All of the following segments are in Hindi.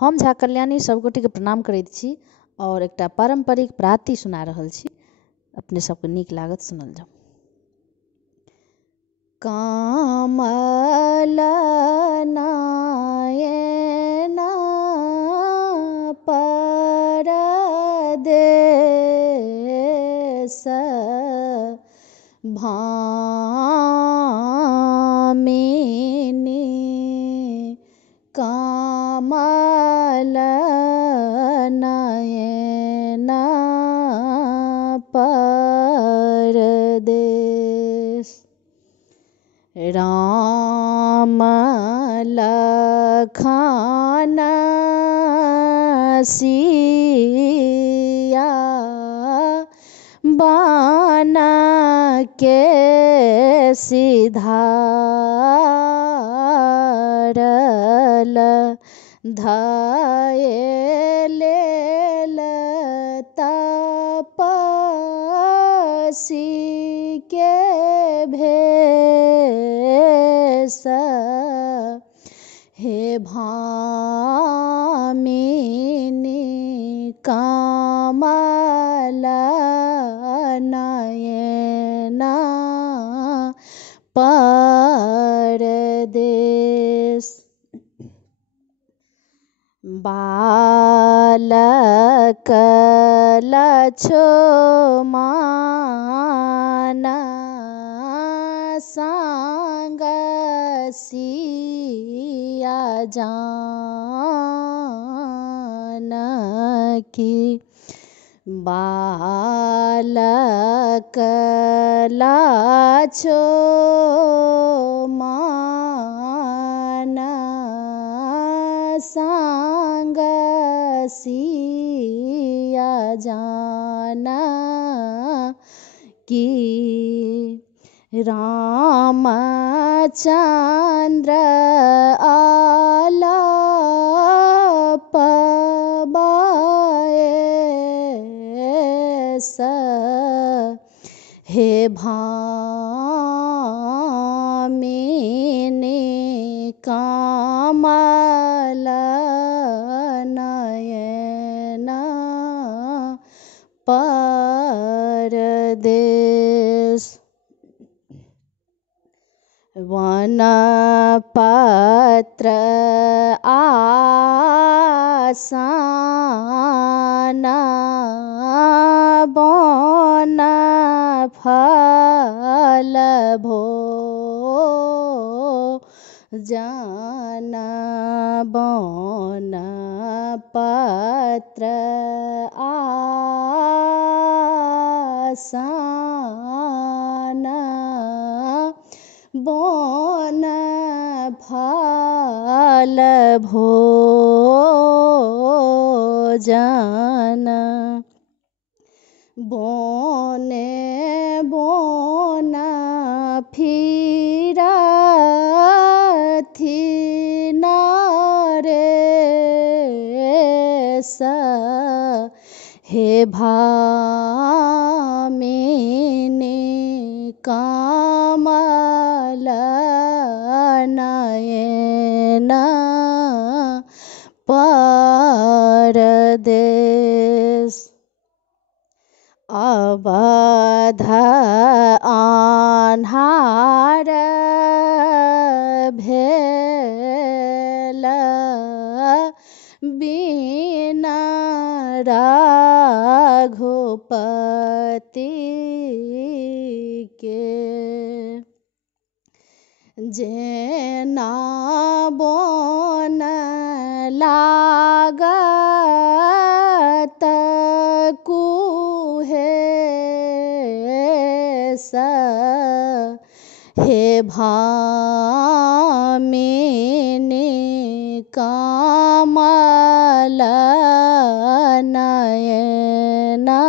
हम झा कल्याणी सबगोटे के प्रणाम करैत छी और एकटा पारंपरिक प्राति सुना रहल छी। अपने सबके नीक लागत, सुनल जाऊ। कामल नयना परदेस भामिनी कामल नयना परदेस राम लखन सिया बन के सिधारल धयले तपसी के भेष हे भामिनी कामल नयना परदेस बालक लक्ष्मण संग सिया जानकी बालक लक्ष्मण संग सिया जानकी रामचंद्र आलाप बाएस हे भामिनी कामल नयना परदेस वनपत्र आसन बन फल भोजन बन पत्र आसन बन फल भोजन बने बन फिरथि नरेश हे भामिनी कामल नयना परदेस अवध अन्हार भेल बिना रघुपति के जेना बन लागत कुहेस हे भामिनी कामल नयना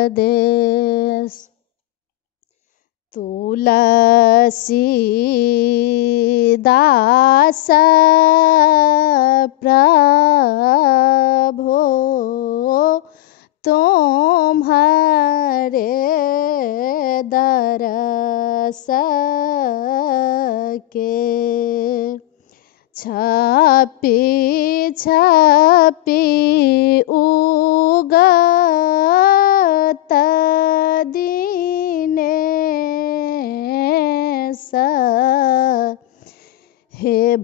परदेस तुलसीदास प्रभो तुम्हारे दरस के छापी छापी उगत दिनेश हे